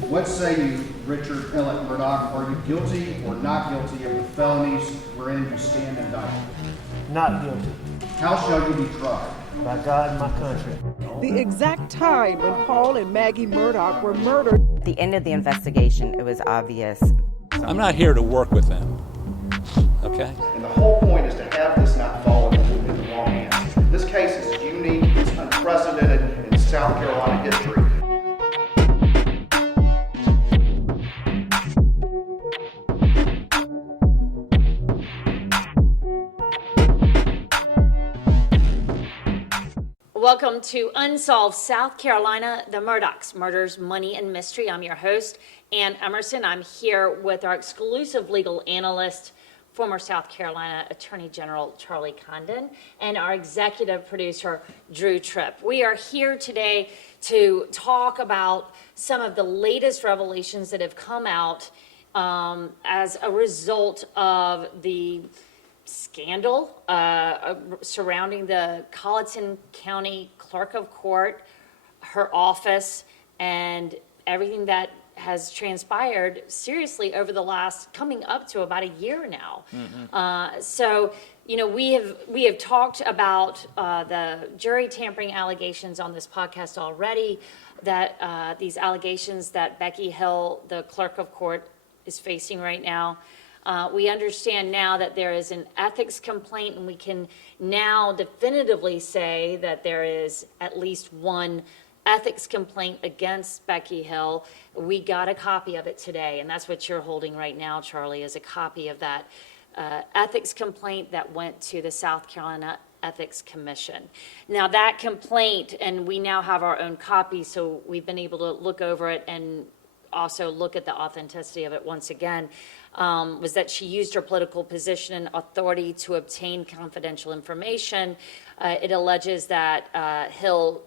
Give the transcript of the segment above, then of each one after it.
What say you, Richard Alex Murdaugh? Are you guilty or not guilty of the felonies wherein you stand indicted? Not guilty. How shall you be tried? By God and my country. The exact time when Paul and Maggie Murdaugh were murdered. At the end of the investigation, it was obvious. I'm not here to work with them, okay? And the whole point is to have this not fall into the wrong hands. This case is unique, it's unprecedented in South Carolina history. Welcome to Unsolved South Carolina, the Murdaughs, Murders, Money, and Mystery. I'm your host, Ann Emerson. I'm here with our exclusive legal analyst, former South Carolina Attorney General Charlie Condon, and our executive producer, Tripp. We are here today to talk about some of the latest revelations that have come out as a result of the scandal surrounding the Colleton County Clerk of Court, her office, and everything that has transpired seriously over the last, coming up to about a year now. So, you know, we have talked about the jury tampering allegations on this podcast already, that these allegations that Becky Hill, the Clerk of Court, is facing right now. We understand now that there is an ethics complaint, and we can now definitively say that there is at least one ethics complaint against Becky Hill. We got a copy of it today, and that's what you're holding right now, Charlie, is a copy of that ethics complaint that went to the South Carolina Ethics Commission. Now that complaint, and we now have our own copy, so we've been able to look over it and also look at the authenticity of it once again, was that she used her political position and authority to obtain confidential information. It alleges that Hill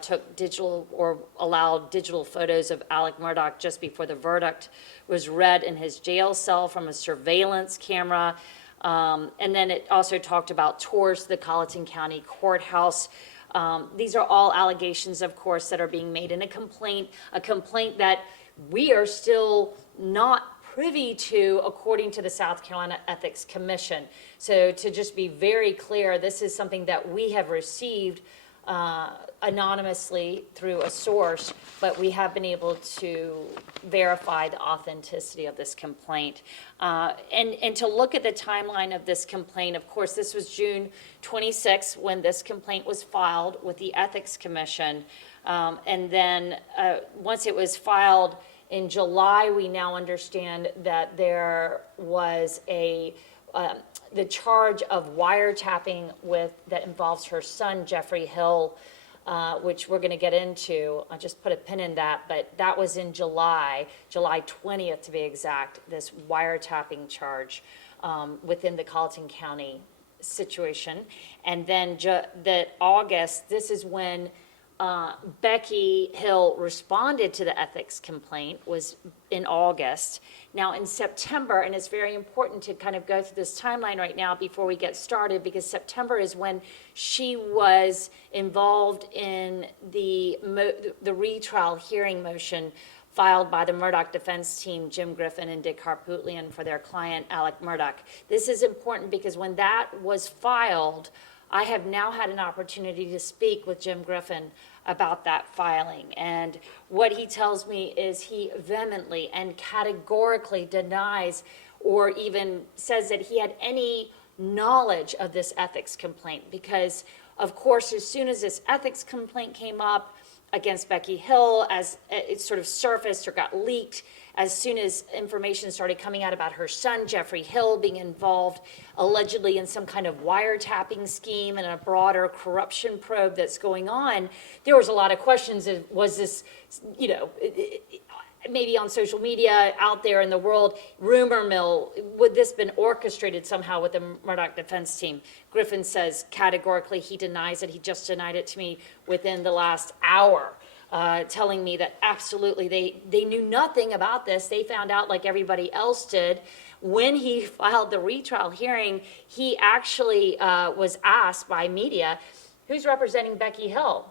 took digital or allowed digital photos of Alex Murdaugh just before the verdict was read in his jail cell from a surveillance camera. And then it also talked about tours to the Colleton County Courthouse. These are all allegations, of course, that are being made in a complaint that we are still not privy to, according to the South Carolina Ethics Commission. So to just be very clear, this is something that we have received anonymously through a source, but we have been able to verify the authenticity of this complaint. And to look at the timeline of this complaint, of course, this was June 26th when this complaint was filed with the Ethics Commission. And then once it was filed in July, we now understand that there was the charge of wiretapping that involves her son, Jeffrey Hill, which we're going to get into. I just put a pin in that, but that was in July 20th to be exact, this wiretapping charge within the Colleton County situation. And then August, this is when Becky Hill responded to the ethics complaint, was in August. Now in September, and it's very important to kind of go through this timeline right now before we get started, because September is when she was involved in the retrial hearing motion filed by the Murdaugh defense team, Jim Griffin and Dick Harpootlian, for their client, Alex Murdaugh. This is important because when that was filed, I have now had an opportunity to speak with Jim Griffin about that filing. And what he tells me is he vehemently and categorically denies or even says that he had any knowledge of this ethics complaint. Because, of course, as soon as this ethics complaint came up against Becky Hill, as it sort of surfaced or got leaked, as soon as information started coming out about her son, Jeffrey Hill, being involved allegedly in some kind of wiretapping scheme and a broader corruption probe that's going on, there was a lot of questions. Was this, you know, maybe on social media, out there in the world, rumor mill, would this been orchestrated somehow with the Murdaugh defense team? Griffin says categorically he denies it. He just denied it to me within the last hour. Telling me that absolutely they knew nothing about this. They found out like everybody else did. When he filed the retrial hearing, he actually was asked by media, who's representing Becky Hill?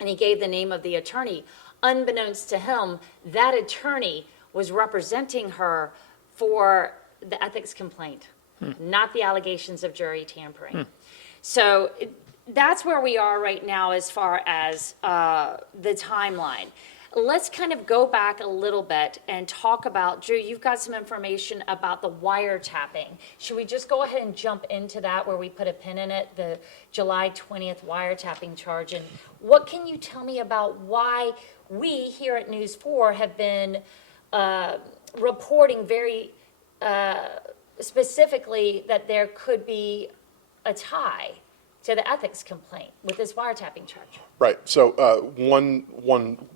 And he gave the name of the attorney. unbeknownst to him, that attorney was representing her for the ethics complaint, not the allegations of jury tampering. So that's where we are right now as far as the timeline. Let's kind of go back a little bit and talk about, Drew, you've got some information about the wiretapping. Should we just go ahead and jump into that where we put a pin in it, the July 20th wiretapping charge? And what can you tell me about why we here at News 4 have been reporting very specifically that there could be a tie to the ethics complaint with this wiretapping charge? Right. So one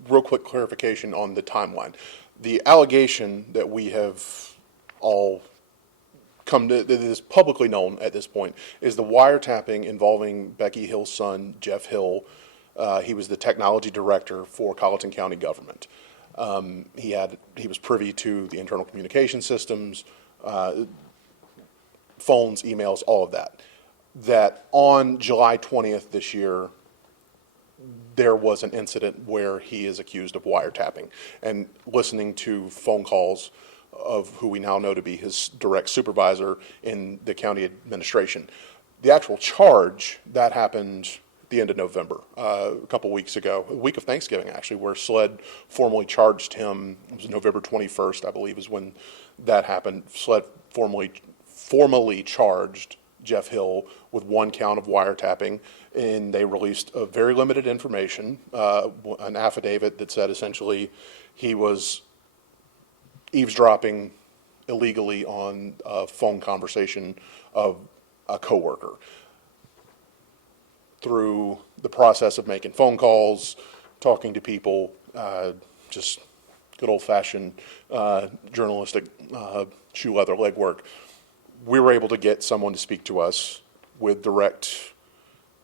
real quick clarification on the timeline. The allegation that we have all come to, that is publicly known at this point, is the wiretapping involving Becky Hill's son, Jeff Hill. He was the technology director for Colleton County government. He was privy to the internal communication systems, phones, emails, all of that. That on July 20th this year, there was an incident where he is accused of wiretapping. And listening to phone calls of who we now know to be his direct supervisor in the county administration. The actual charge, that happened at the end of November, a couple weeks ago, a week of Thanksgiving actually, where SLED formally charged him. It was November 21st, I believe, is when that happened. SLED formally charged Jeff Hill with one count of wiretapping, and they released a very limited information, an affidavit that said essentially he was eavesdropping illegally on a phone conversation of a coworker. Through the process of making phone calls, talking to people, just good old-fashioned journalistic shoe leather legwork, we were able to get someone to speak to us with direct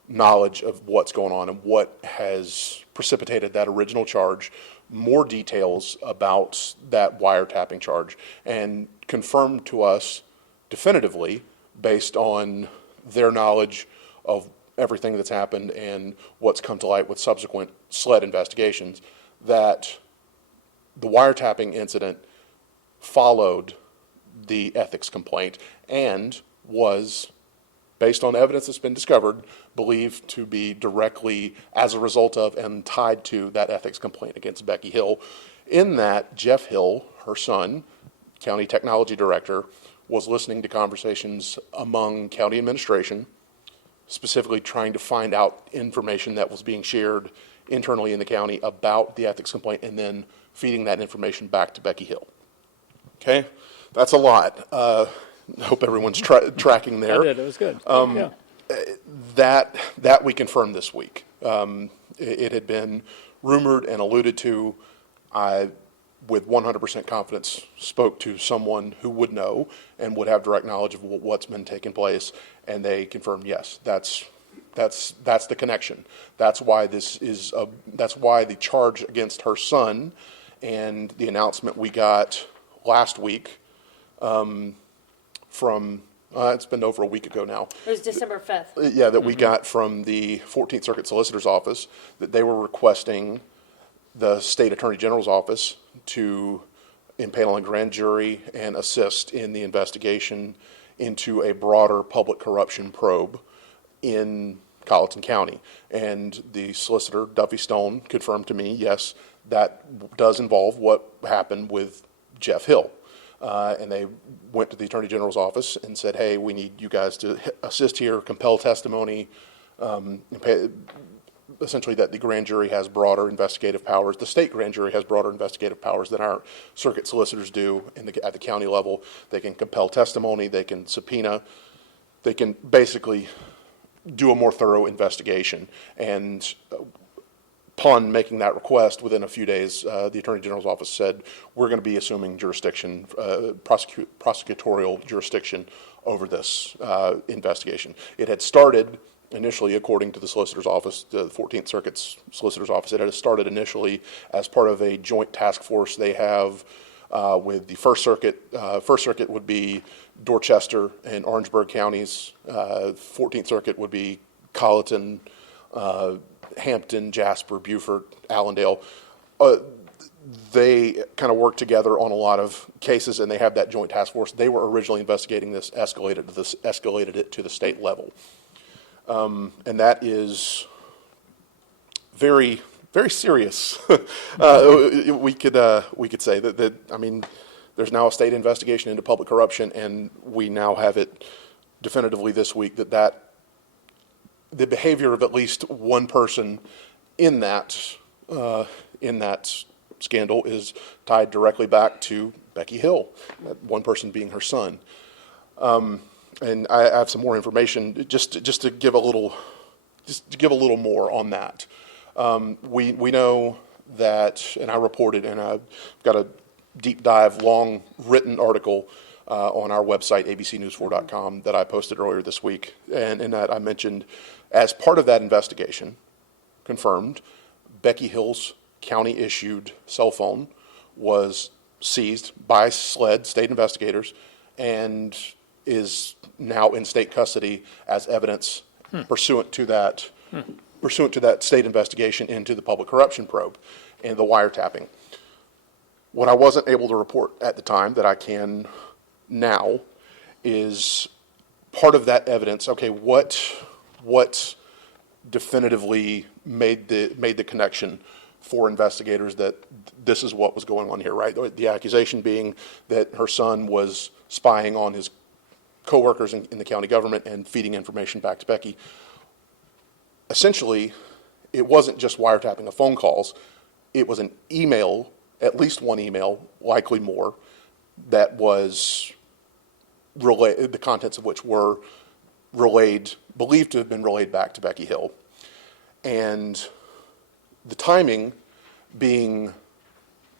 knowledge of what's going on and what has precipitated that original charge, more details about that wiretapping charge, and confirmed to us definitively, based on their knowledge of everything that's happened and what's come to light with subsequent SLED investigations, that the wiretapping incident followed the ethics complaint and was, based on evidence that's been discovered, believed to be directly as a result of and tied to that ethics complaint against Becky Hill. In that, Jeff Hill, her son, county technology director, was listening to conversations among county administration, specifically trying to find out information that was being shared internally in the county about the ethics complaint, and then feeding that information back to Becky Hill. Okay? That's a lot. I hope everyone's tracking there. I did. It was good. Yeah. That we confirmed this week. It had been rumored and alluded to. I, with 100% confidence, spoke to someone who would know and would have direct knowledge of what's been taking place, and they confirmed, yes, that's the connection. That's why that's why the charge against her son and the announcement we got last week from, it's been over a week ago now. It was December 5th. Yeah, that we got from the 14th Circuit Solicitor's Office, that they were requesting the State Attorney General's Office to impanel a grand jury and assist in the investigation into a broader public corruption probe in Colleton County. And the solicitor, Duffy Stone, confirmed to me, yes, that does involve what happened with Jeff Hill. And they went to the Attorney General's office and said, hey, we need you guys to assist here, compel testimony, essentially that the grand jury has broader investigative powers. The state grand jury has broader investigative powers than our circuit solicitors do at the county level. They can compel testimony, they can subpoena, they can basically do a more thorough investigation. And upon making that request, within a few days, the Attorney General's office said, we're going to be assuming jurisdiction, prosecutorial jurisdiction over this investigation. It had started initially, according to the solicitor's office, the 14th Circuit's solicitor's office, it had started initially as part of a joint task force they have with the First Circuit. First Circuit would be Dorchester and Orangeburg counties. 14th Circuit would be Colleton, Hampton, Jasper, Beaufort, Allendale. they kind of work together on a lot of cases, and they have that joint task force. They were originally investigating this, escalated it to the state level, and that is very, very serious. We could say that. I mean, there's now a state investigation into public corruption, and we now have it definitively this week that the behavior of at least one person in that scandal is tied directly back to Becky Hill, one person being her son. And I have some more information just to give a little more on that. We know that, and I reported, and I've got a deep dive, long written article on our website, abcnews4.com, that I posted earlier this week. And in that I mentioned, as part of that investigation, confirmed, Becky Hill's county-issued cell phone was seized by SLED, state investigators, and is now in state custody as evidence pursuant to that state investigation into the public corruption probe and the wiretapping. What I wasn't able to report at the time that I can now is part of that evidence. Okay, what definitively made the connection for investigators that this is what was going on here, right? The accusation being that her son was spying on his coworkers in the county government and feeding information back to Becky. Essentially, it wasn't just wiretapping of phone calls. It was an email, at least one email, likely more, that was relayed, the contents of which were relayed, believed to have been relayed back to Becky Hill. And the timing being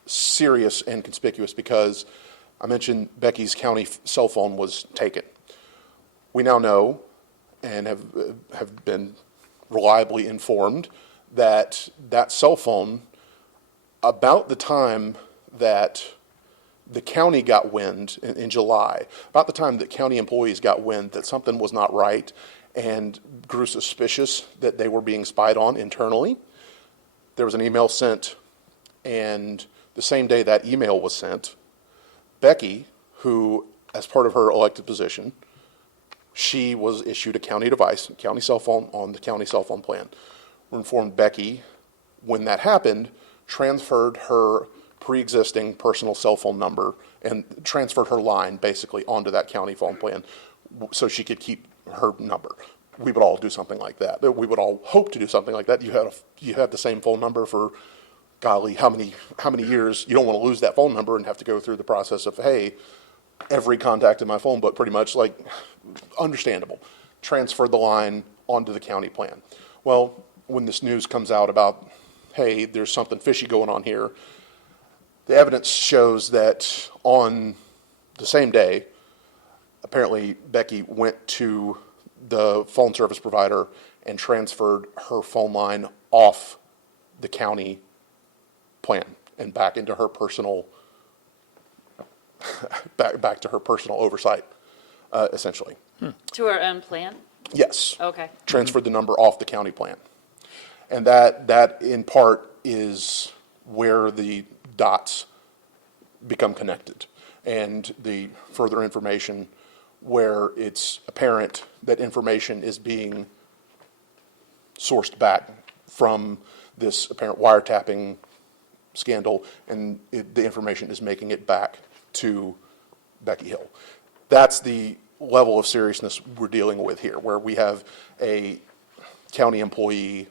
serious and conspicuous because I mentioned Becky's county cell phone was taken. We now know and have been reliably informed that that cell phone, about the time that the county got wind in July, about the time that county employees got wind that something was not right and grew suspicious that they were being spied on internally, there was an email sent, and the same day that email was sent, Becky, who, as part of her elected position, she was issued a county device, county cell phone, on the county cell phone plan. We're informed Becky, when that happened, transferred her pre-existing personal cell phone number and transferred her line basically onto that county phone plan so she could keep her number. We would all do something like that. We would all hope to do something like that. You had the same phone number for, golly, how many years? You don't want to lose that phone number and have to go through the process of, hey, every contact in my phone book, pretty much, like, understandable. Transfer the line onto the county plan. Well, when this news comes out about, hey, there's something fishy going on here, the evidence shows that on the same day, apparently Becky went to the phone service provider and transferred her phone line off the county plan and back into her personal, back to her personal oversight, essentially. To our own plan? Yes. Okay. Transferred the number off the county plan. And that in part is where the dots become connected. And the further information where it's apparent that information is being sourced back from this apparent wiretapping scandal, and the information is making it back to Becky Hill. That's the level of seriousness we're dealing with here, where we have a county employee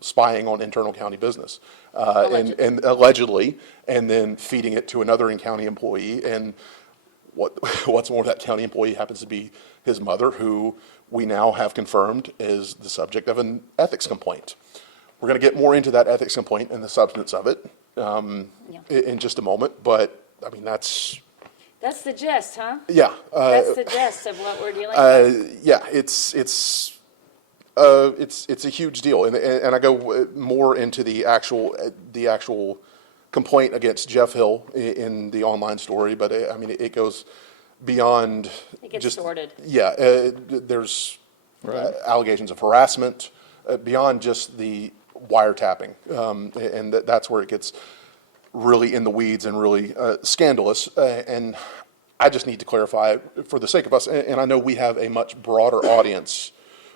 spying on internal county business, and allegedly, and then feeding it to another county employee. And what's more, that county employee happens to be his mother, who we now have confirmed is the subject of an ethics complaint. We're going to get more into that ethics complaint and the substance of it in just a moment. But I mean, that's the gist, huh? Yeah. That's the gist of what we're dealing with. Yeah, it's a huge deal, and I go more into the actual complaint against Jeff Hill in the online story, but I mean it goes beyond. It gets just sorted. Yeah, there's allegations of harassment beyond just the wiretapping, and that's where it gets really in the weeds and really scandalous. And I just need to clarify, for the sake of us, and I know we have a much broader audience.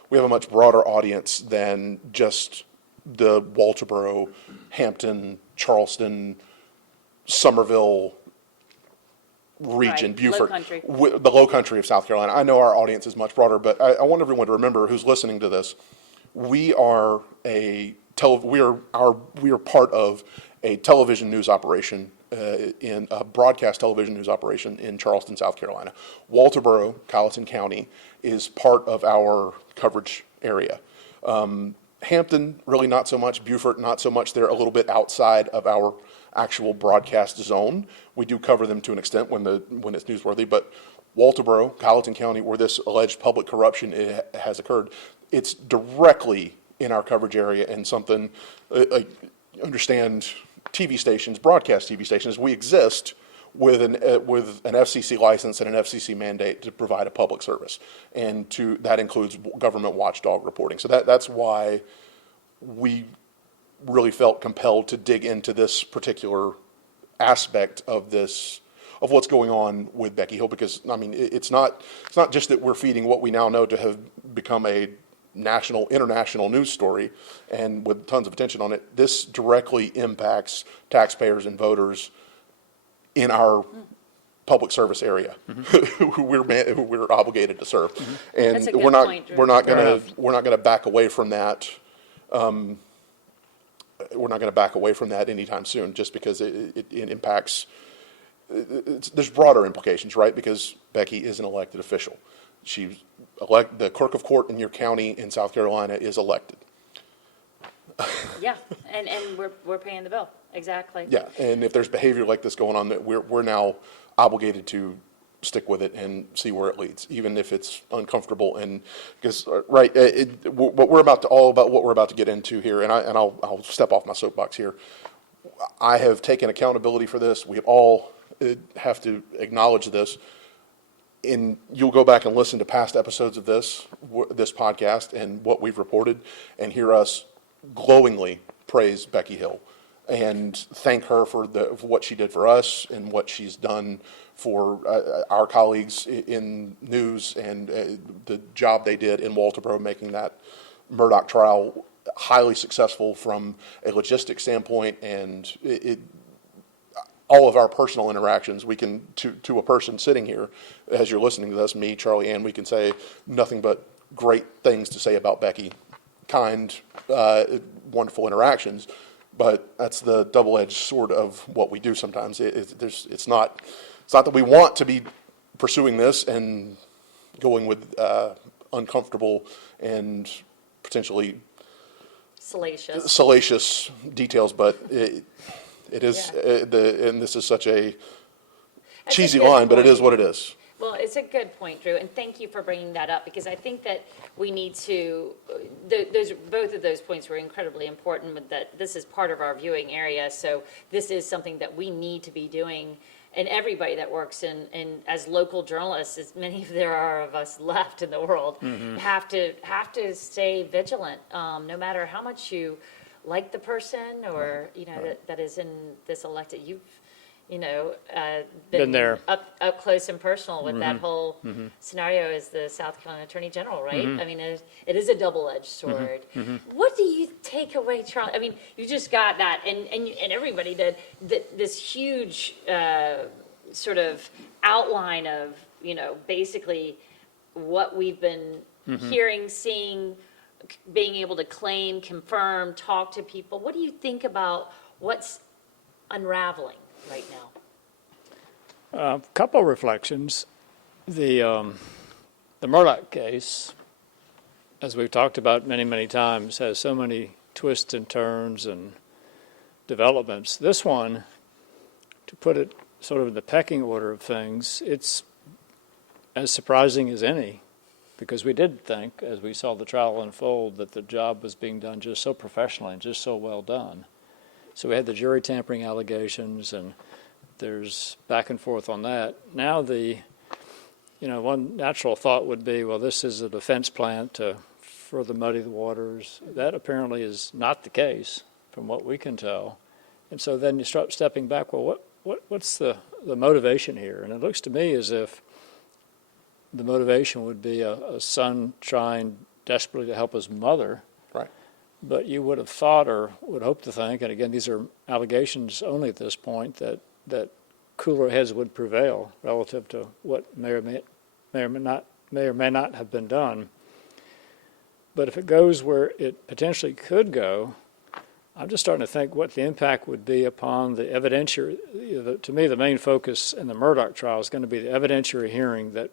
We have a much broader audience than just the Walterboro, Hampton, Charleston, Somerville region, Right, Beaufort, Low Country. the Low Country of South Carolina. I know our audience is much broader, but I want everyone to remember who's listening to this. We are we are part of a television news operation in a broadcast television news operation in Charleston, South Carolina. Walterboro, Colleton County is part of our coverage area. Hampton, really not so much. Beaufort, not so much. They're a little bit outside of our actual broadcast zone. We do cover them to an extent when it's newsworthy, but Walterboro, Colleton County, where this alleged public corruption has occurred, it's directly in our coverage area, and something, understand TV stations, broadcast TV stations, we exist with an FCC license and an FCC mandate to provide a public service, and that includes government watchdog reporting. So that's why we really felt compelled to dig into this particular aspect of what's going on with Becky Hill, because I mean it's not just that we're feeding what we now know to have become a national, international news story, and with tons of attention on it. This directly impacts taxpayers and voters in our public service area, who we're obligated to serve, and That's a good we're not point, Drew. we're not going to back away from that. We're not going to back away from that anytime soon, just because it impacts. There's broader implications, right? Because Becky is an elected official. The clerk of court in your county in South Carolina is elected. Yeah, and we're paying the bill, exactly. Yeah, and if there's behavior like this going on, that we're now obligated to stick with it and see where it leads, even if it's uncomfortable. And because what we're about to get into here, and I'll step off my soapbox here. I have taken accountability for this. We all have to acknowledge this. And you'll go back and listen to past episodes of this podcast and what we've reported, and hear us glowingly praise Becky Hill and thank her for what she did for us and what she's done for our colleagues in news, and the job they did in Walterboro, making that Murdaugh trial highly successful from a logistic standpoint. And all of our personal interactions, we can, to a person sitting here, as you're listening to this, me, Charlie, Ann, we can say nothing but great things to say about Becky. Kind, wonderful interactions, but that's the double-edged sword of what we do sometimes. It's not that we want to be pursuing this and going with uncomfortable and potentially salacious details, but it is, and this is such a cheesy line, but it is what it is. Well, it's a good point, Drew, and thank you for bringing that up, because I think that we need to, both of those points were incredibly important, with that this is part of our viewing area, so this is something that we need to be doing, and everybody that works in as local journalists, as many there are of us left in the world, have to stay vigilant, no matter how much you like the person or, that is in this elected. You've been there up close and personal with that whole scenario as the South Carolina Attorney General, right? I mean, it is a double-edged sword. What do you take away, Charlie? I mean, you just got that, and everybody did, this huge sort of outline of, basically what we've been hearing, seeing, being able to claim, confirm, talk to people. What do you think about what's unraveling right now? A couple of reflections. The Murdaugh case, as we've talked about many, many times, has so many twists and turns and developments. This one, to put it sort of in the pecking order of things, it's as surprising as any, because we did think, as we saw the trial unfold, that the job was being done just so professionally and just so well done. So we had the jury tampering allegations, and there's back and forth on that. Now one natural thought would be, well, this is a defense plan to further muddy the waters. That apparently is not the case, from what we can tell. And so then you start stepping back, well, what's the motivation here? And it looks to me as if the motivation would be a son trying desperately to help his mother. Right. But you would have thought, or would hope to think, and again, these are allegations only at this point, that cooler heads would prevail relative to what may or may not have been done. But if it goes where it potentially could go, I'm just starting to think what the impact would be upon the evidentiary. To me, the main focus in the Murdaugh trial is going to be the evidentiary hearing that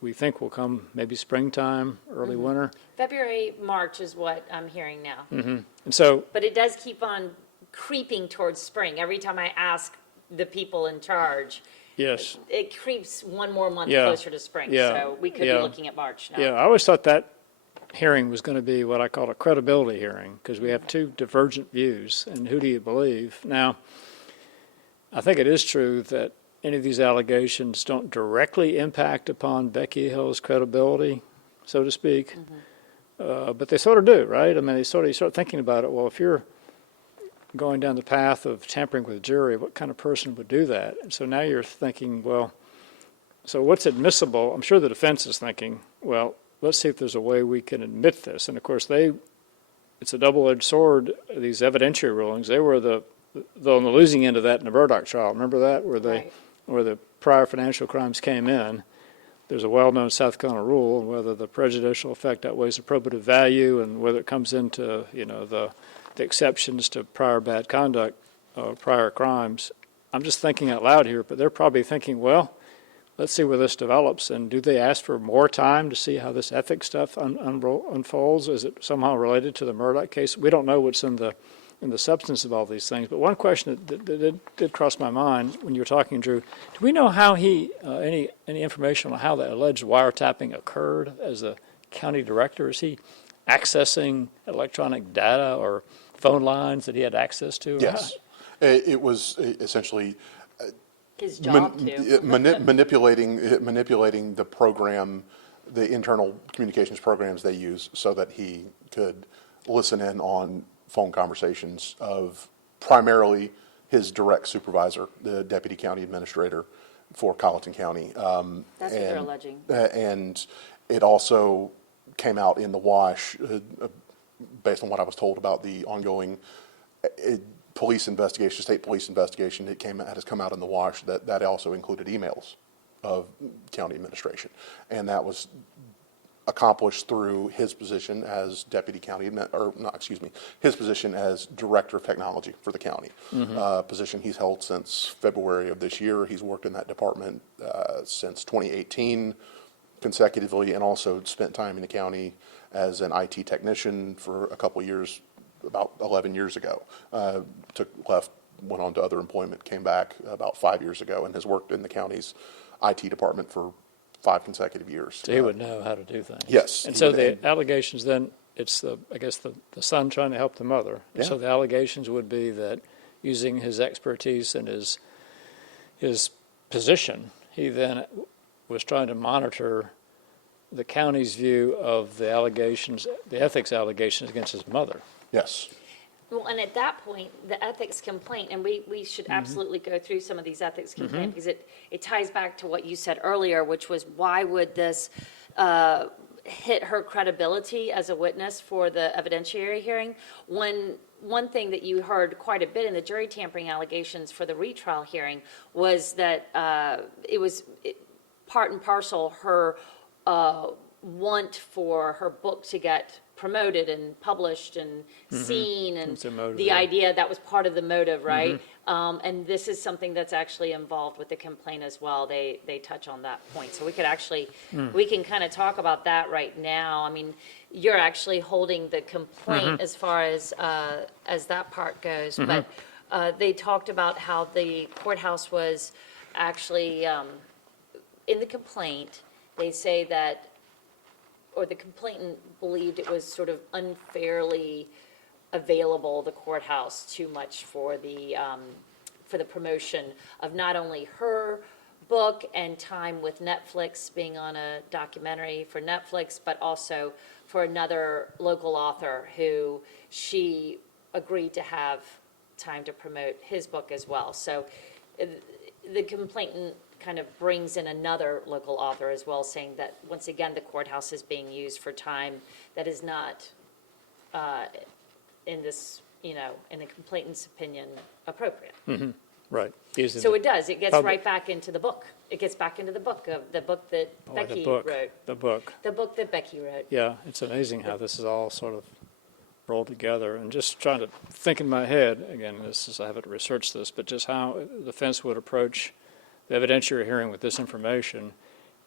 we think will come maybe springtime, early winter. February, March is what I'm hearing now. And so, But it does keep on creeping towards spring. Every time I ask the people in charge, yes. it creeps one more month Yeah. closer to spring. Yeah. So we could be Yeah. looking at March now. Yeah, I always thought that hearing was going to be what I call a credibility hearing, because we have two divergent views, and who do you believe? Now, I think it is true that any of these allegations don't directly impact upon Becky Hill's credibility, so to speak, but they sort of do, right? I mean, you start thinking about it, well, if you're going down the path of tampering with jury, what kind of person would do that? And so now you're thinking, well, so what's admissible? I'm sure the defense is thinking, well, let's see if there's a way we can admit this. And of course, it's a double-edged sword, these evidentiary rulings. They were on the losing end of that in the Murdaugh trial. Remember that, where the prior financial crimes came in? There's a well-known South Carolina rule, whether the prejudicial effect outweighs the probative value, and whether it comes into, the exceptions to prior bad conduct, prior crimes. I'm just thinking out loud here, but they're probably thinking, well, let's see where this develops, and do they ask for more time to see how this ethics stuff unfolds? Is it somehow related to the Murdaugh case? We don't know what's in the substance of all these things. But one question that did cross my mind when you were talking, Drew, do we know how any information on how the alleged wiretapping occurred as a county director? Is he accessing electronic data or phone lines that he had access to? Yes. It was essentially His job too. manipulating the program, the internal communications programs they use, so that he could listen in on phone conversations of primarily his direct supervisor, the deputy county administrator for Colleton County. That's what they're alleging. And it also came out in the wash, based on what I was told about the ongoing police investigation, state police investigation. It has come out in the wash that also included emails of county administration, and that was accomplished through his position as his position as director of technology for the county. Position he's held since February of this year. He's worked in that department since 2018 consecutively, and also spent time in the county as an IT technician for a couple of years, about 11 years ago. Left, went on to other employment, came back about 5 years ago, and has worked in the county's IT department for 5 consecutive years. So he would know how to do things. Yes. And so the allegations then, it's the son trying to help the mother. And so the allegations would be that using his expertise and his position, he then was trying to monitor the county's view of the allegations, the ethics allegations against his mother. Yes. Well, and at that point, the ethics complaint, and we should absolutely go through some of these ethics complaints, because it ties back to what you said earlier, which was, why would this hit her credibility as a witness for the evidentiary hearing? One thing that you heard quite a bit in the jury tampering allegations for the retrial hearing was that it was part and parcel her want for her book to get promoted and published and seen, and the idea that was part of the motive, right? And this is something that's actually involved with the complaint as well. They touch on that point. So we could actually, we can kind of talk about that right now. I mean, you're actually holding the complaint as far as that part goes. But they talked about how the courthouse was actually, in the complaint, they say that, or the complainant believed it was sort of unfairly available, the courthouse, too much for the promotion of not only her book and time with Netflix, being on a documentary for Netflix, but also for another local author who she agreed to have time to promote his book as well. So the complainant kind of brings in another local author as well, saying that, once again, the courthouse is being used for time that is not, in this, in the complainant's opinion, appropriate. Right. So it does, it gets Public- right back into the book. It gets back into the book that Becky wrote. The book. The book that Becky wrote. Yeah, it's amazing how this is all sort of rolled together. And just trying to think in my head, again, I haven't researched this, but just how the defense would approach the evidentiary hearing with this information.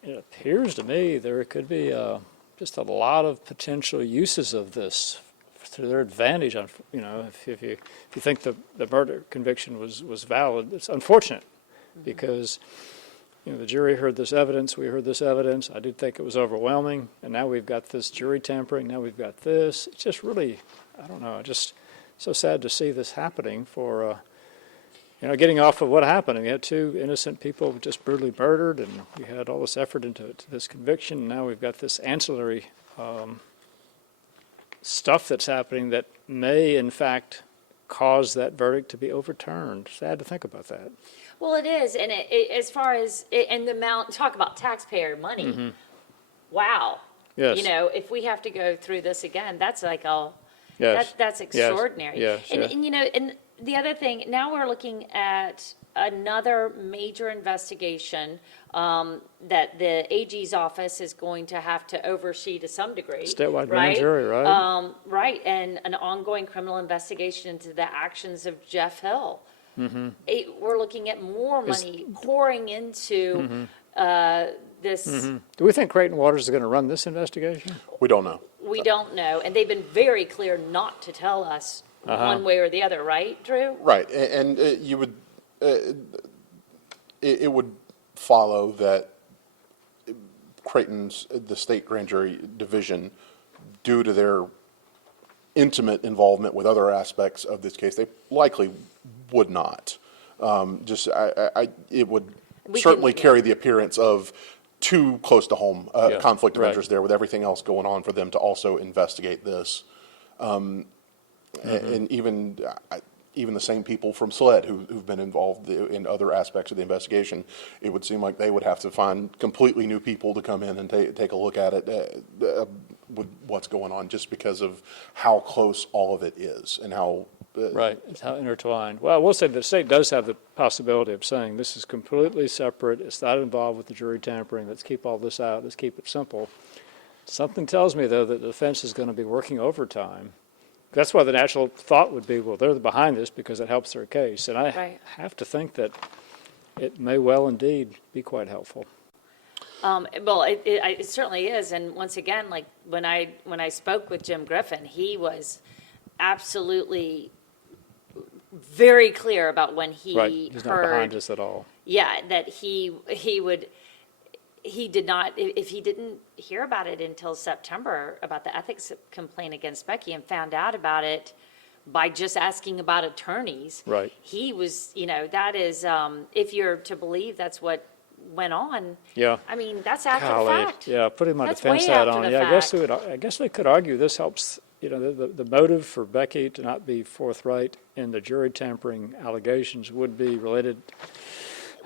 It appears to me there could be just a lot of potential uses of this to their advantage. On, if you think the murder conviction was valid, it's unfortunate because the jury heard this evidence, we heard this evidence. I did think it was overwhelming, and now we've got this jury tampering. Now we've got this. It's just really, I don't know, just so sad to see this happening. For getting off of what happened. We had two innocent people just brutally murdered, and we had all this effort into this conviction. And now we've got this ancillary stuff that's happening that may, in fact, cause that verdict to be overturned. Sad to think about that. Well, it is, and as far as, and the amount, talk about taxpayer money, wow. Yes. If we have to go through this again, that's like Yes. that's extraordinary. Yes. And and the other thing, now we're looking at another major investigation that the AG's office is going to have to oversee to some degree. Statewide grand right? jury, right? Right, and an ongoing criminal investigation into the actions of Jeff Hill. We're looking at more money pouring into this. Do we think Creighton Waters is going to run this investigation? We don't know. We don't know, and they've been very clear not to tell us one way or the other, right, Drew? Right, and you would, it would follow that the state grand jury division, due to their intimate involvement with other aspects of this case, they likely would not. It would certainly carry the appearance of too close to home conflict of interest there, with everything else going on, for them to also investigate this. And even the same people from SLED who've been involved in other aspects of the investigation, it would seem like they would have to find completely new people to come in and take a look at it with what's going on, just because of how close all of it is and how Right, it's how intertwined. Well, we'll say the state does have the possibility of saying this is completely separate, it's not involved with the jury tampering, let's keep all this out, let's keep it simple. Something tells me, though, that the defense is going to be working overtime. That's why the natural thought would be, well, they're behind this because it helps their case. And I have to think that it may well indeed be quite helpful. Well, it certainly is, and once again, like when I spoke with Jim Griffin, he was absolutely very clear about when he He's not behind us at all. Yeah, that he did not, if he didn't hear about it until September, about the ethics complaint against Becky, and found out about it by just asking about attorneys. Right. He was, that is, if you're to believe that's what went on. Yeah. I mean, that's after the Golly. fact. Yeah, putting my That's defense way hat after on. the Yeah, fact. I guess they could argue this helps, the motive for Becky to not be forthright in the jury tampering allegations would be related.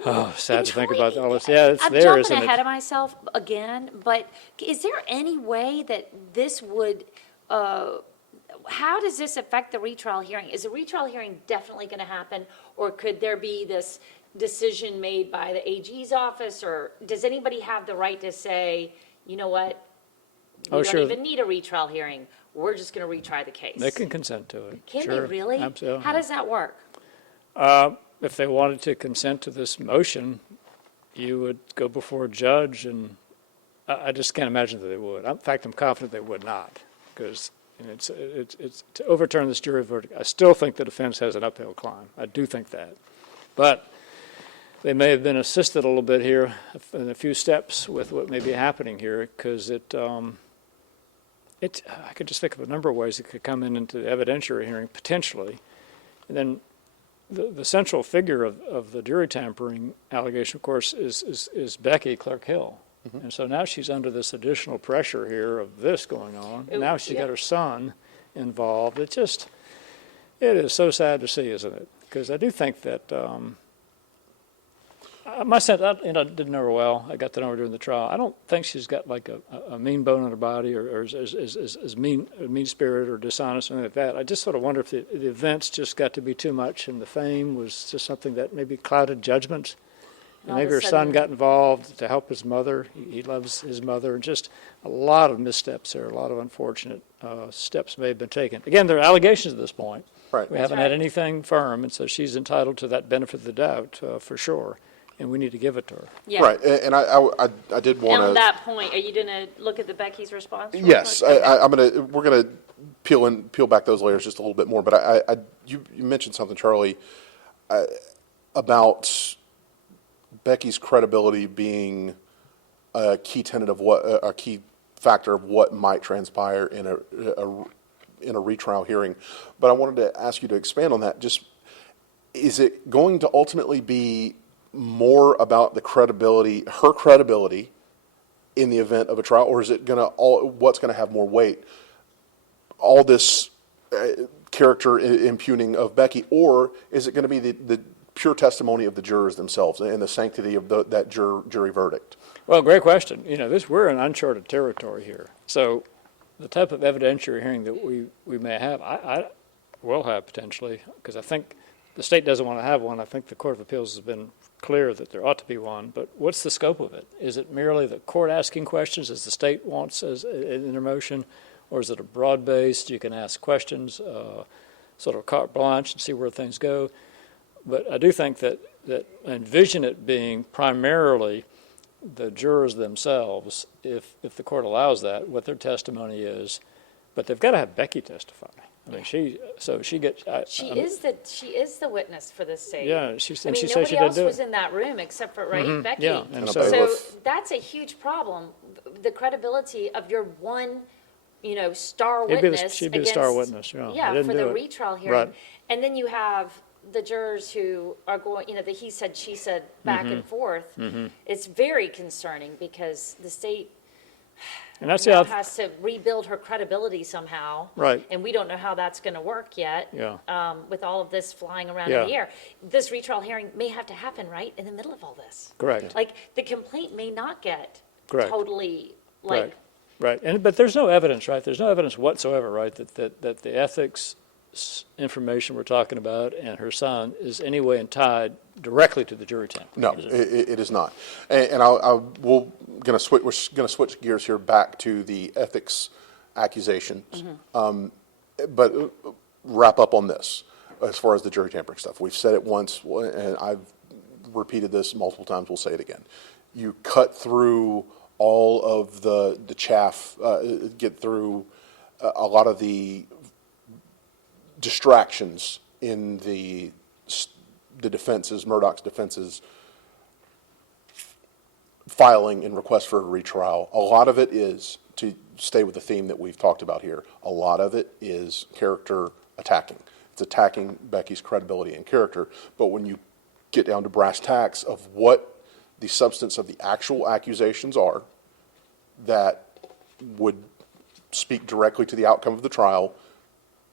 Oh, sad to think about all this. Yeah, it's I'm there, jumping isn't it? ahead of myself again, but is there any way that this would, how does this affect the retrial hearing? Is the retrial hearing definitely going to happen, or could there be this decision made by the AG's office, or does anybody have the right to say, you know what, we don't even need a retrial hearing, we're just going to retry the case? They can consent to it. Can Sure. they really? Absolutely. How does that work? If they wanted to consent to this motion, you would go before a judge, and I just can't imagine that they would. In fact, I'm confident they would not, because it's to overturn this jury verdict. I still think the defense has an uphill climb. I do think that, but they may have been assisted a little bit here in a few steps with what may be happening here, because I could just think of a number of ways it could come into the evidentiary hearing potentially, and then. The central figure of the jury tampering allegation, of course, is Becky Clark Hill. And so now she's under this additional pressure here of this going on. Now she's got her son involved. It is so sad to see, isn't it? Because I do think that, my sense, I didn't know her well. I got to know her during the trial. I don't think she's got like a mean bone in her body or is mean spirit or dishonest or anything like that. I just sort of wonder if the events just got to be too much and the fame was just something that maybe clouded judgment. And maybe her son got involved to help his mother. He loves his mother. And just a lot of missteps there, a lot of unfortunate steps may have been taken. Again, there are allegations at this point. Right. We haven't had anything firm, and so she's entitled to that benefit of the doubt for sure. And we need to give it to her. Yeah. Right, and I did want to. And on that point, are you going to look at the Becky's response? real Yes, quick? we're gonna peel back those layers just a little bit more. But you mentioned something, Charlie, about Becky's credibility being a key tenet of a key factor of what might transpire in a retrial hearing. But I wanted to ask you to expand on that. Just, is it going to ultimately be more about her credibility in the event of a trial, or is it what's going to have more weight? All this character impugning of Becky, or is it going to be the pure testimony of the jurors themselves and the sanctity of that jury verdict? Well, great question. We're in uncharted territory here. So the type of evidentiary hearing that we may have, I will have potentially, because I think the state doesn't want to have one. I think the Court of Appeals has been clear that there ought to be one. But what's the scope of it? Is it merely the court asking questions as the state wants in their motion, or is it a broad-based, you can ask questions, sort of carte blanche and see where things go? But I do think that I envision it being primarily the jurors themselves, if the court allows that, what their testimony is. But they've got to have Becky testify. I mean, she gets. She is the witness for the state. Yeah, she said she nobody didn't else do was it. in that room except for Becky. Yeah, and so that's a huge problem. The credibility of your one, star witness. She'd be the star witness. Yeah, for the retrial hearing, Right. And then you have the jurors who are going, the he said, she said, back and forth. It's very concerning because the state And that's now the has to rebuild her credibility somehow. Right. And we don't know how that's going to work yet. Yeah. With all of this flying around in the air. This retrial hearing may have to happen right in the middle of all this. Correct. Like, the complaint may not get Correct. totally, Right. But there's no evidence, right? There's no evidence whatsoever, right, that the ethics information we're talking about and her son is anyway tied directly to the jury tamper. No, it is not. And we're going to switch gears here back to the ethics accusations. But wrap up on this as far as the jury tampering stuff. We've said it once, and I've repeated this multiple times. We'll say it again. You cut through all of the chaff, get through a lot of the distractions in the defenses, Murdaugh's defenses, filing and request for a retrial. A lot of it is, to stay with the theme that we've talked about here, a lot of it is character attacking. It's attacking Becky's credibility and character. But when you get down to brass tacks of what the substance of the actual accusations are that would speak directly to the outcome of the trial,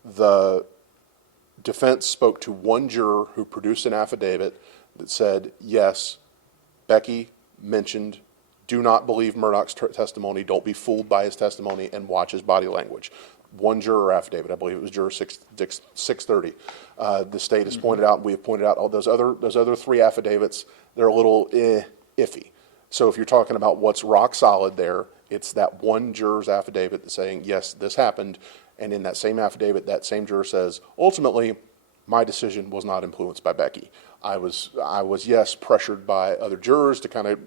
the defense spoke to one juror who produced an affidavit that said, yes, Becky mentioned, do not believe Murdaugh's testimony, don't be fooled by his testimony, and watch his body language. One juror affidavit, I believe it was juror 630. The state has pointed out, and we have pointed out, all those other three affidavits, they're a little iffy. So if you're talking about what's rock solid there, it's that one juror's affidavit that's saying, yes, this happened. And in that same affidavit, that same juror says, ultimately, my decision was not influenced by Becky. I was yes, pressured by other jurors to kind of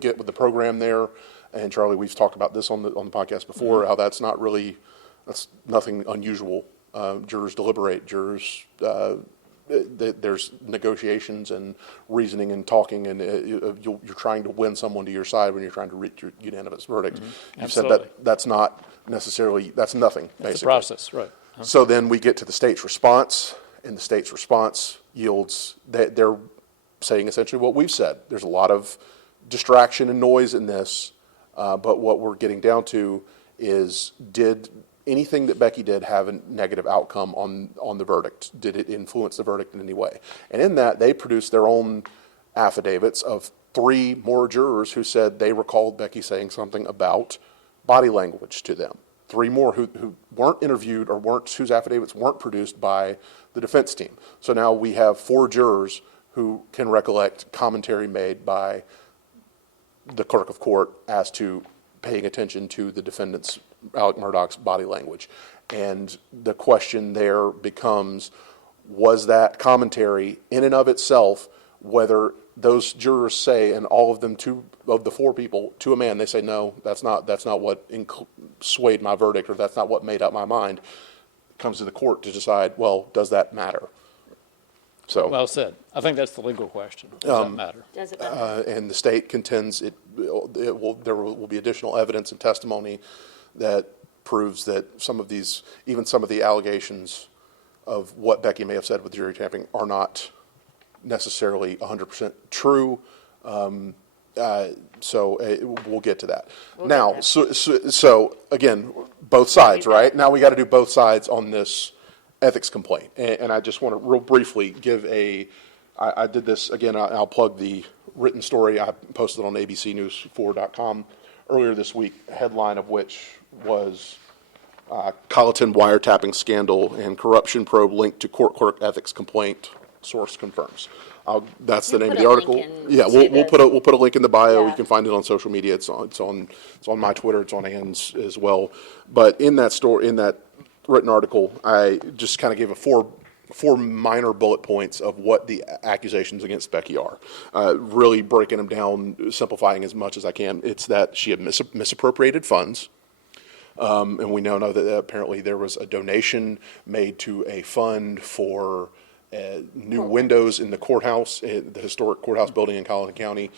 get with the program there. And Charlie, we've talked about this on the podcast before, how that's nothing unusual. Jurors deliberate. Jurors, there's negotiations and reasoning and talking, and you're trying to win someone to your side when you're trying to reach your unanimous verdict. You've said that's not necessarily, that's nothing, basically. It's a process, right. So then we get to the state's response, and the state's response yields, they're saying essentially what we've said. There's a lot of distraction and noise in this, but what we're getting down to is, did anything that Becky did have a negative outcome on the verdict? Did it influence the verdict in any way? And in that, they produced their own affidavits of 3 more jurors who said they recalled Becky saying something about body language to them. 3 more who weren't interviewed or whose affidavits weren't produced by the defense team. So now we have 4 jurors who can recollect commentary made by the clerk of court as to paying attention to the defendant's, Alex Murdaugh's, body language. And the question there becomes, was that commentary in and of itself, whether those jurors say, and all of them, 2 of the 4 people, to a man, they say, no, that's not what swayed my verdict, or that's not what made up my mind, comes to the court to decide, well, does that matter? So, Well said. I think that's the legal question. Does that matter? Does it matter? and the state contends there will be additional evidence and testimony that proves that even some of the allegations of what Becky may have said with jury tapping are not necessarily 100% true. So we'll get to that. So again, both sides, right? Now we got to do both sides on this ethics complaint. And I just want to real briefly give I did this, again, I'll plug the written story I posted on abcnews4.com earlier this week, headline of which was Colleton wiretapping scandal and corruption probe linked to court clerk ethics complaint, source confirms. That's the name of the article. Yeah, we'll put a link in the bio. Yeah. You can find it on social media. It's on my Twitter. It's on Ann's as well. But in that written article, I just kind of gave four minor bullet points of what the accusations against Becky are. Really breaking them down, simplifying as much as I can. It's that she had misappropriated funds. And we now know that apparently there was a donation made to a fund for new windows in the courthouse, the historic courthouse building in Colleton County.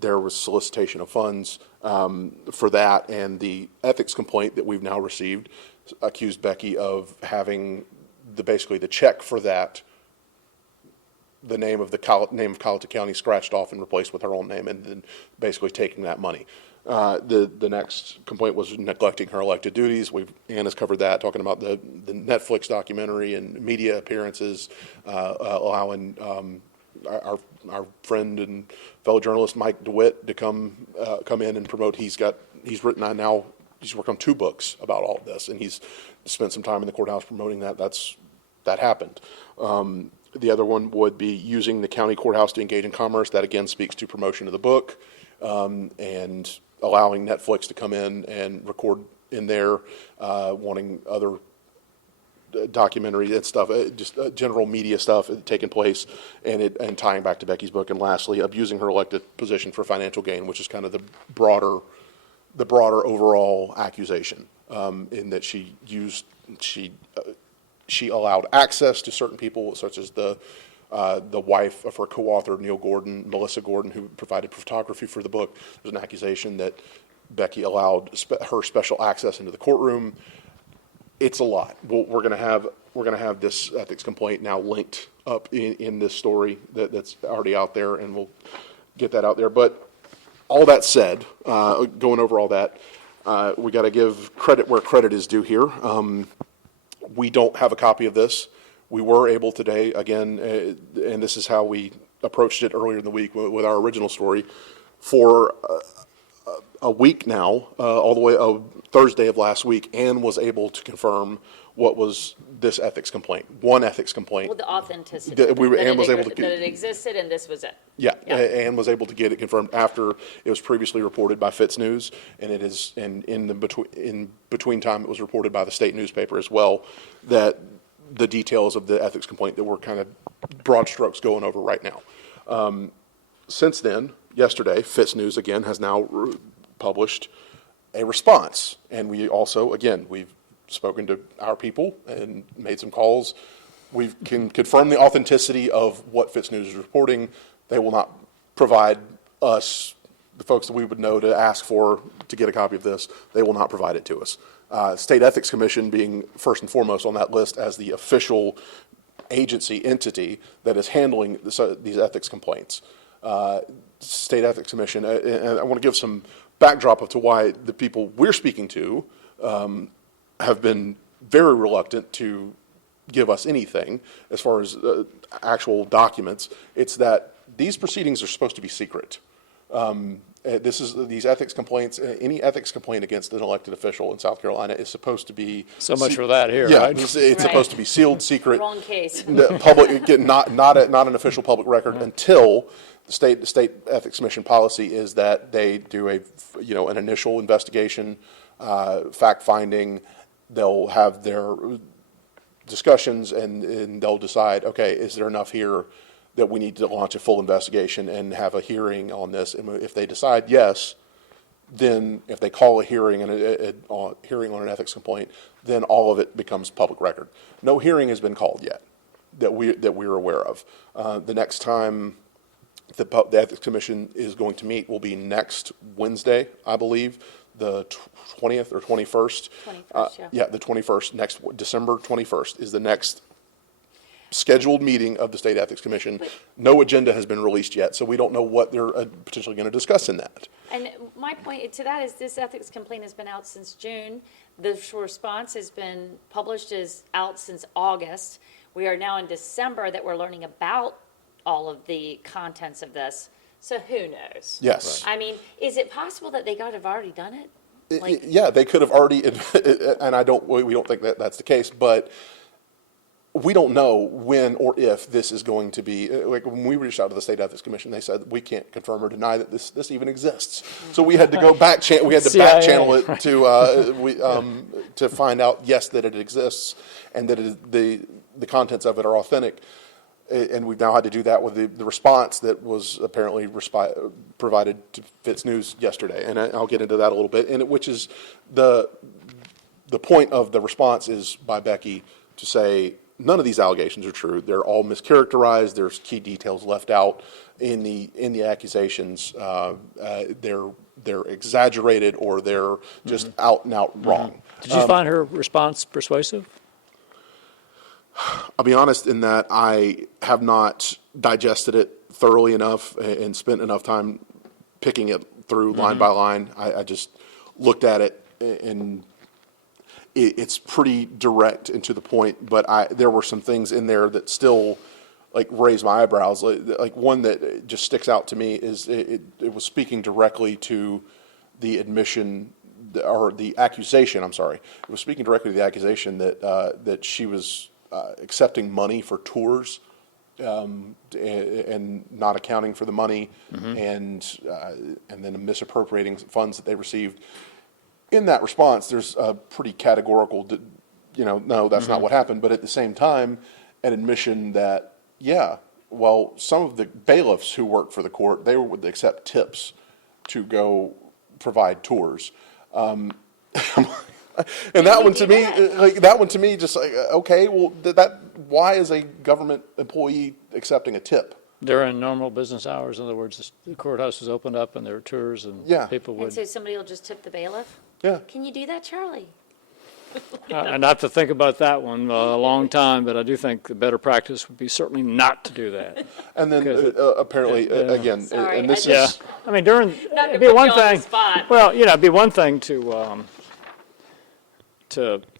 There was solicitation of funds for that, and the ethics complaint that we've now received accused Becky of having basically the check for that, the name of Colleton County scratched off and replaced with her own name, and then basically taking that money. The next complaint was neglecting her elected duties. Anna's covered that, talking about the Netflix documentary and media appearances, allowing our friend and fellow journalist Mike DeWitt to come in and promote. He's worked on 2 books about all of this, and he's spent some time in the courthouse promoting that. That happened. The other one would be using the county courthouse to engage in commerce. That again speaks to promotion of the book, and allowing Netflix to come in and record in there, wanting other documentary and stuff, just general media stuff taking place, and tying back to Becky's book. And lastly, abusing her elected position for financial gain, which is kind of the broader overall accusation, in that she allowed access to certain people, such as the wife of her co-author, Melissa Gordon, who provided photography for the book. There's an accusation that Becky allowed her special access into the courtroom. It's a lot. We're going to have this ethics complaint now linked up in this story that's already out there, and we'll get that out there. But all that said, going over all that, we got to give credit where credit is due here. We don't have a copy of this. We were able today, again, and this is how we approached it earlier in the week with our original story, for a week now, all the way Thursday of last week, Ann was able to confirm what was this ethics complaint. One ethics complaint. Well, the authenticity. That it existed, and this was it. Yeah, Ann was able to get it confirmed after it was previously reported by Fitz News, and it is in between time it was reported by the state newspaper as well, that the details of the ethics complaint that we're kind of broad strokes going over right now. Since then, yesterday, Fitz News again has now published a response, and we also, again, we've spoken to our people and made some calls. We can confirm the authenticity of what Fitz News is reporting. They will not provide us, the folks that we would know to ask for to get a copy of this, they will not provide it to us. State Ethics Commission being first and foremost on that list as the official agency entity that is handling these ethics complaints. State Ethics Commission, and I want to give some backdrop to why the people we're speaking to have been very reluctant to give us anything as far as actual documents. It's that these proceedings are supposed to be secret. These ethics complaints, any ethics complaint against an elected official in South Carolina is supposed to be So much for that here, yeah, right? it's Right. supposed to be sealed, secret, Wrong case. public, not an official public record until the state ethics commission policy is that they do an initial investigation, fact finding. They'll have their discussions and they'll decide, okay, is there enough here that we need to launch a full investigation and have a hearing on this? And if they decide yes, then if they call a hearing and a hearing on an ethics complaint, then all of it becomes public record. No hearing has been called yet that we're aware of. The next time the ethics commission is going to meet will be next Wednesday, I believe, the 20th or 21st. 21st, yeah. The 21st, next December 21st is the next scheduled meeting of the State Ethics Commission. No agenda has been released yet, so we don't know what they're potentially going to discuss in that. And my point to that is this ethics complaint has been out since June. The response has been published is out since August. We are now in December that we're learning about all of the contents of this. So who knows? Yes. I mean, is it possible that they could have already done it? Yeah, they could have already, and we don't think that that's the case, but we don't know when or if this is going to be, like when we reached out to the State Ethics Commission, they said we can't confirm or deny that this even exists. So we had to go back, we had to back channel it to find out, yes, that it exists and that the contents of it are authentic. And we've now had to do that with the response that was apparently provided to Fitz News yesterday. And I'll get into that a little bit, which is the point of the response is by Becky to say, none of these allegations are true. They're all mischaracterized. There's key details left out in the accusations. They're exaggerated or they're just out and out wrong. Did you find her response persuasive? I'll be honest in that I have not digested it thoroughly enough and spent enough time picking it through line by line. I just looked at it and it's pretty direct and to the point, but there were some things in there that still raised my eyebrows. Like one that just sticks out to me is it was speaking directly to the admission or the accusation. I'm sorry, it was speaking directly to the accusation that she was accepting money for tours and not accounting for the money and then misappropriating funds that they received. In that response, there's a pretty categorical, no, that's not what happened. But at the same time, an admission that, well, some of the bailiffs who work for the court, they would accept tips to go provide tours. And that one to me, just okay, well, why is a government employee accepting a tip? During normal business hours, in other words, the courthouse was opened up and there were tours and people would. And so somebody will just tip the bailiff? Yeah. Can you do that, Charlie? I'd have to think about that one a long time, but I do think the better practice would be certainly not to do that. And then apparently, again, Sorry, and this Yeah, is, I mean, Not to it'd be put one you on the thing. spot. Well, it'd be one thing to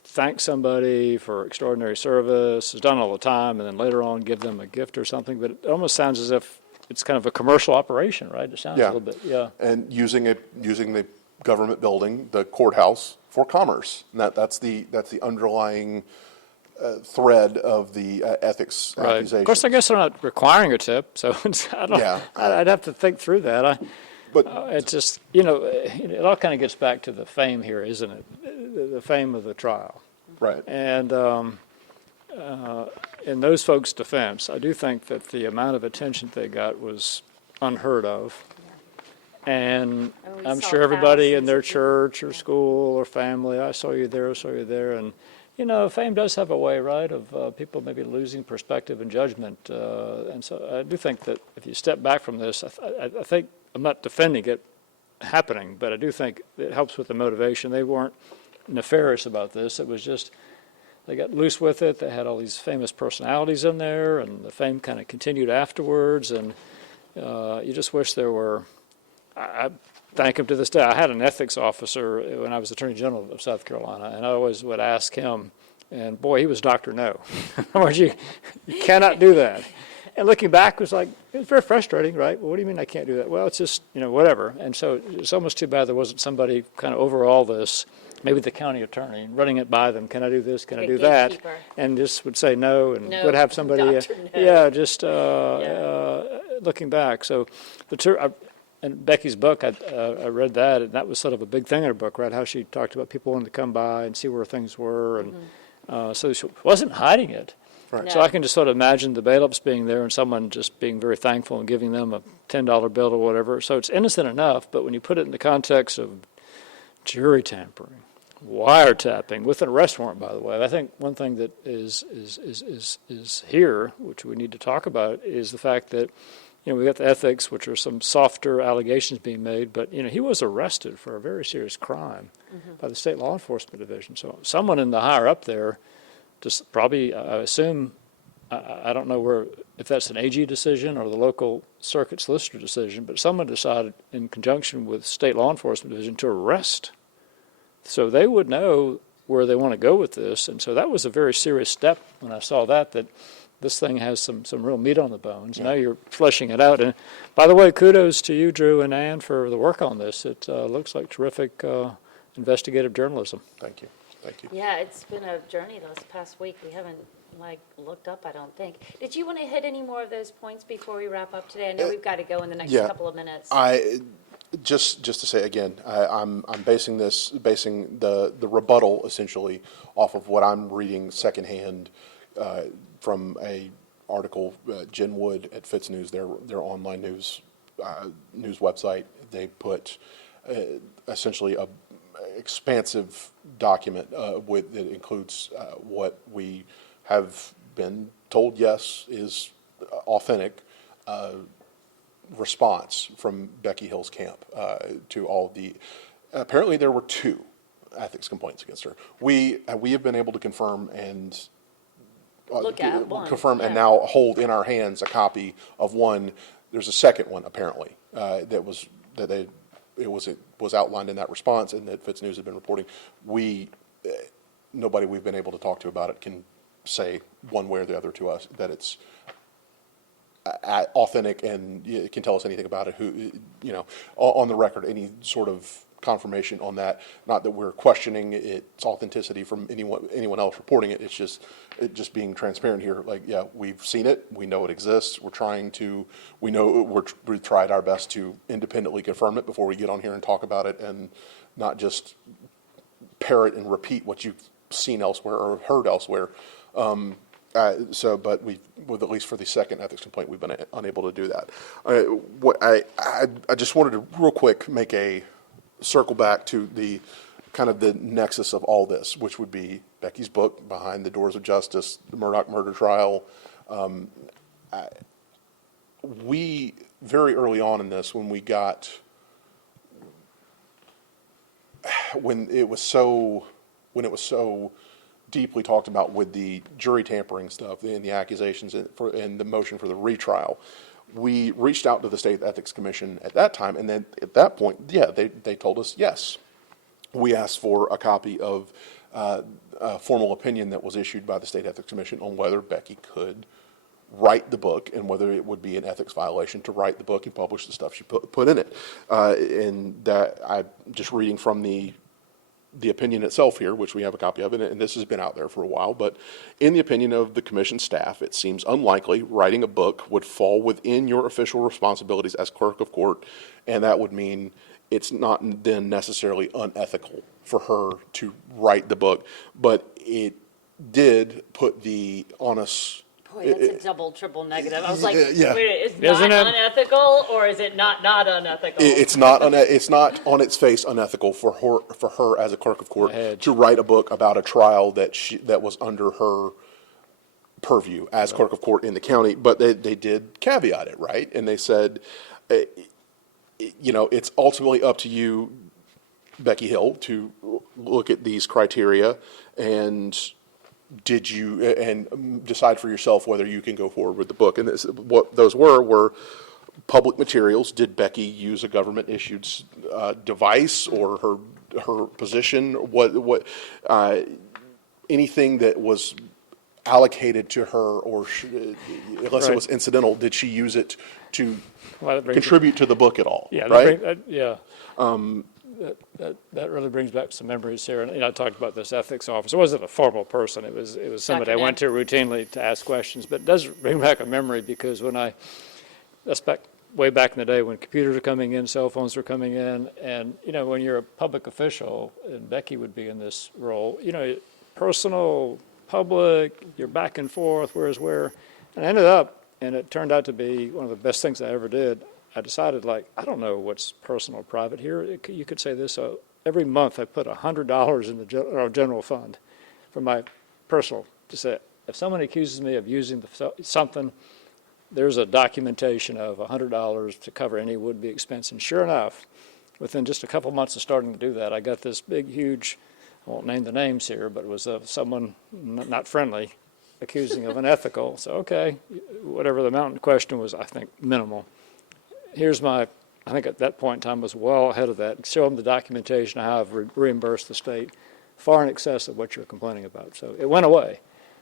thank somebody for extraordinary service, it's done all the time, and then later on give them a gift or something. But it almost sounds as if it's kind of a commercial operation, right? It sounds a little bit, and using the government building, the courthouse, for commerce. And that's the underlying thread of the ethics Right. accusation. Of course, I guess they're not requiring a tip, so I'd have to think through that. But It's just, it all kind of gets back to the fame here, isn't it? The fame of the trial. right. And in those folks' defense, I do think that the amount of attention they got was unheard of. And we I'm saw sure everybody in thousands their of people. church or school or family, I saw you there, And, fame does have a way, right, of people maybe losing perspective and judgment. And so I do think that if you step back from this, I think, I'm not defending it happening, but I do think it helps with the motivation. They weren't nefarious about this. It was just, they got loose with it. They had all these famous personalities in there, and the fame kind of continued afterwards. And You just wish there were, I thank him to this day. I had an ethics officer when I was Attorney General of South Carolina, and I always would ask him, and boy, he was Dr. No. In other words, you cannot do that. And looking back, it was very frustrating, right? Well, what do you mean I can't do that? Well, it's just, whatever. And so it's almost too bad there wasn't somebody kind of over all this, maybe the county attorney, running it by them. Can I do this? Can I do that? Gatekeeper. And just would say no, and No, would have somebody, Dr. looking back. So and Becky's book, I read that, and that was sort of a big thing in her book, right? How she talked about people wanting to come by and see where things were, and so she wasn't hiding it. Right. No. So I can just sort of imagine the bailiffs being there and someone just being very thankful and giving them a $10 bill or whatever. So it's innocent enough, but when you put it in the context of jury tampering, wiretapping with an arrest warrant, by the way, I think one thing that is here, which we need to talk about, is the fact that we got the ethics, which are some softer allegations being made, but he was arrested for a very serious crime by the state law enforcement division. So someone in the higher up there just probably, I assume, I don't know if that's an AG decision or the local circuit solicitor decision, but someone decided in conjunction with state law enforcement division to arrest. So they would know where they want to go with this. And so that was a very serious step when I saw that this thing has some real meat on the bones. Yeah. Now you're fleshing it out. And by the way, kudos to you, Drew and Ann, for the work on this. It looks like terrific investigative journalism. Thank you. Thank you. Yeah, it's been a journey this past week. We haven't looked up, I don't think. Did you want to hit any more of those points before we wrap up today? I know we've got to go in the next couple of minutes. Just to say again, I'm basing the rebuttal essentially off of what I'm reading secondhand from a article, Jen Wood at Fitz News, their online news website. They put essentially a expansive document that includes what we have been told, yes, is authentic response from Becky Hill's camp to all the. Apparently, there were 2 ethics complaints against her. We have been able to confirm and and now hold in our hands a copy of one. There's a second one apparently it was outlined in that response, and that Fitz News had been reporting. Nobody we've been able to talk to about it can say one way or the other to us that it's authentic and can tell us anything about it. On the record, any sort of confirmation on that. Not that we're questioning its authenticity from anyone else reporting it. It's just being transparent here. We've seen it. We know it exists. We've tried our best to independently confirm it before we get on here and talk about it, and not just parrot and repeat what you've seen elsewhere or heard elsewhere. But with at least for the second ethics complaint, we've been unable to do that. I just wanted to real quick make a circle back to the kind of the nexus of all this, which would be Becky's book, Behind the Doors of Justice, the Murdaugh murder trial. We very early on in this, when it was so deeply talked about with the jury tampering stuff and the accusations and the motion for the retrial, we reached out to the State Ethics Commission at that time, and then at that point, they told us yes. We asked for a copy of a formal opinion that was issued by the State Ethics Commission on whether Becky could write the book and whether it would be an ethics violation to write the book and publish the stuff she put in it. And that I'm just reading from the opinion itself here, which we have a copy of it, and this has been out there for a while, but in the opinion of the commission staff, it seems unlikely writing a book would fall within your official responsibilities as clerk of court, and that would mean it's not then necessarily unethical for her to write the book, but it did put the onus. Boy, that's a double, triple negative. I was like, yeah. wait, it's not unethical, or is it not unethical? It's not on its face unethical for her as a clerk of court to write a book about a trial that was under her purview as clerk of court in the county. But they did caveat it, right? And they said, it's ultimately up to you, Becky Hill, to look at these criteria and decide for yourself whether you can go forward with the book. And what those were public materials. Did Becky use a government-issued device or her position? What anything that was allocated to her, or unless it was incidental, did she use it to contribute to the book at all? Yeah, right? That really brings back some memories here. And I talked about this ethics officer. It wasn't a formal person. It was somebody I went to routinely to ask questions. But it does bring back a memory, because that's way back in the day when computers were coming in, cell phones were coming in, and when you're a public official, and Becky would be in this role, personal, public, you're back and forth, where's where, and I ended up, and it turned out to be one of the best things I ever did. I decided, I don't know what's personal or private here. You could say this. So every month I put $100 in the general fund for my personal, to say, if someone accuses me of using something, there's a documentation of $100 to cover any would-be expense. And sure enough, within just a couple months of starting to do that, I got this big, huge, I won't name the names here, but it was someone not friendly accusing of unethical. So, okay, whatever the amount in question was, I think minimal. Here's I think at that point in time was well ahead of that. Show them the documentation of how I've reimbursed the state far in excess of what you're complaining about. So it went away.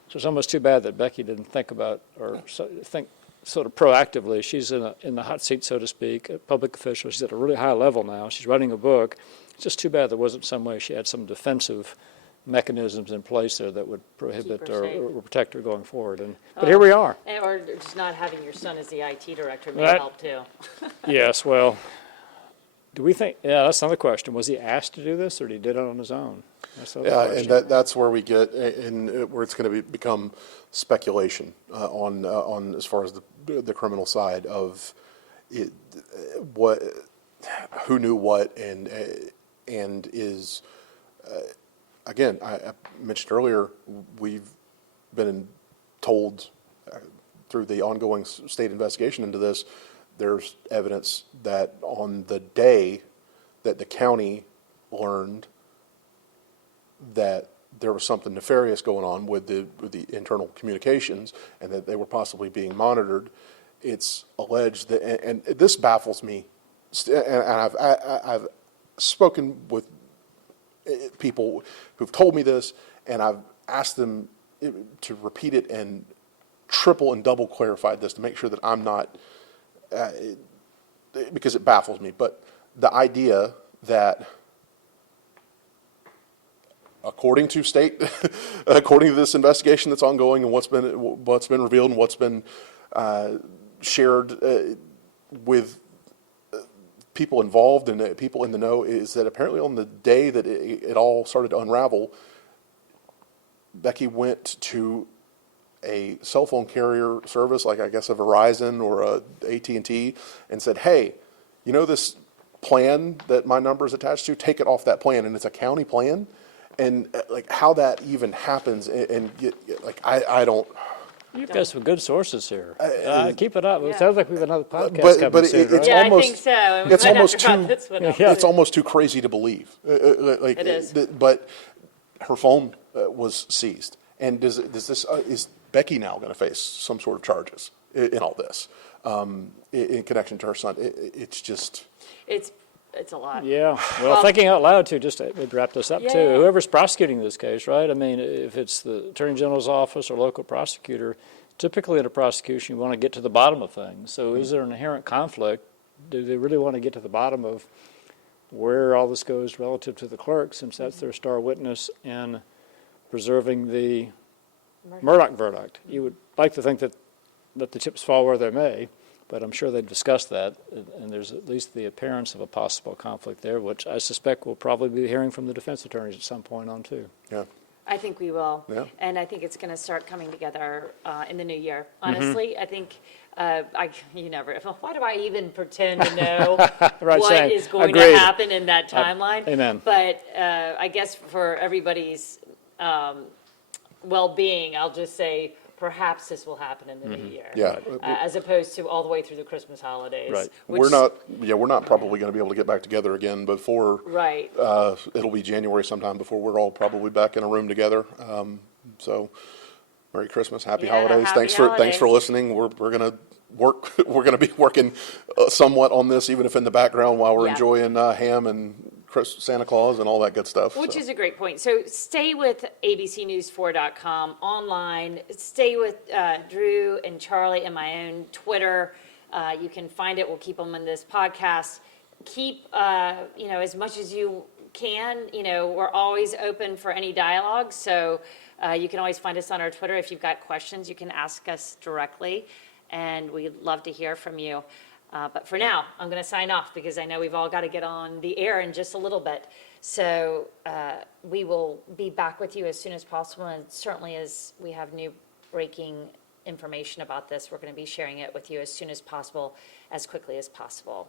So it's almost too bad that Becky didn't think about or think sort of proactively. She's in the hot seat, so to speak, a public official. She's at a really high level now. She's writing a book. It's just too bad there wasn't some way she had some defensive mechanisms in place there that would prohibit or protect her going forward. But here we are. Or just not having your son as the IT director may That- help too. Yes, well, do we think, that's another question. Was he asked to do this, or did he did it on his own? That's the other question. And that's where we get, where it's going to become speculation on as far as the criminal side of it, who knew what, and is. Again, I mentioned earlier, we've been told through the ongoing state investigation into this, there's evidence that on the day that the county learned that there was something nefarious going on with the internal communications and that they were possibly being monitored, it's alleged that, and this baffles me, and I've spoken with people who've told me this, and I've asked them to repeat it and triple and double clarified this to make sure that I'm not, because it baffles me. But the idea that, according to this investigation that's ongoing and what's been revealed and what's been shared with people involved and people in the know, is that apparently on the day that it all started to unravel, Becky went to a cell phone carrier service, like I guess a Verizon or a AT&T, and said, hey, this plan that my number is attached to, take it off that plan, and it's a county plan, and how that even happens, I don't. You've got some good sources here. Keep it up. It sounds like we have another podcast coming soon, right? Yeah, I think so. It's almost too. It's almost too crazy to believe. It is. But her phone was seized, and does this is Becky now going to face some sort of charges in all this in connection to her son? It's just. It's a lot. Yeah. Well, thinking out loud, too, just to wrap this up, too. Whoever's prosecuting this case, right? I mean, if it's the Attorney General's office or local prosecutor, typically in a prosecution, you want to get to the bottom of things. So is there an inherent conflict? Do they really want to get to the bottom of where all this goes relative to the clerk, since that's their star witness in preserving the Murdaugh verdict? You would like to think that the chips fall where they may, but I'm sure they've discussed that, and there's at least the appearance of a possible conflict there, which I suspect we'll probably be hearing from the defense attorneys at some point on, too. Yeah. I think we will. Yeah. And I think it's going to start coming together in the new year. Honestly, I think, why do I even pretend to know what is going to happen in that timeline? Amen. But I guess for everybody's well-being, I'll just say, perhaps this will happen in the new year. Yeah. As opposed to all the way through the Christmas holidays. Right. We're not probably going to be able to get back together again before. Right. It'll be January sometime before we're all probably back in a room together. So, Merry Christmas, Happy Holidays. Happy Thanks holidays. for listening. We're going to work. We're going to be working somewhat on this, even if in the background while we're Yeah. enjoying ham and Santa Claus and all that good stuff. Which so. is a great point. So stay with abcnews4.com online. Stay with Drew and Charlie and my own Twitter. You can find it. We'll keep them in this podcast. Keep, as much as you can. We're always open for any dialogue. So you can always find us on our Twitter. If you've got questions, you can ask us directly. And we'd love to hear from you. But for now, I'm going to sign off because I know we've all got to get on the air in just a little bit. So we will be back with you as soon as possible. And certainly as we have new breaking information about this, we're going to be sharing it with you as soon as possible, as quickly as possible.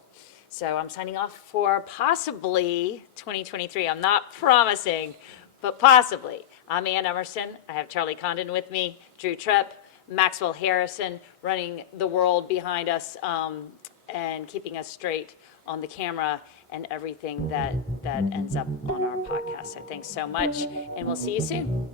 So I'm signing off for possibly 2023. I'm not promising, but possibly. I'm Ann Emerson. I have Charlie Condon with me, Drew Tripp, Maxwell Harrison running the world behind us and keeping us straight on the camera and everything that ends up on our podcast. So thanks so much, and we'll see you soon.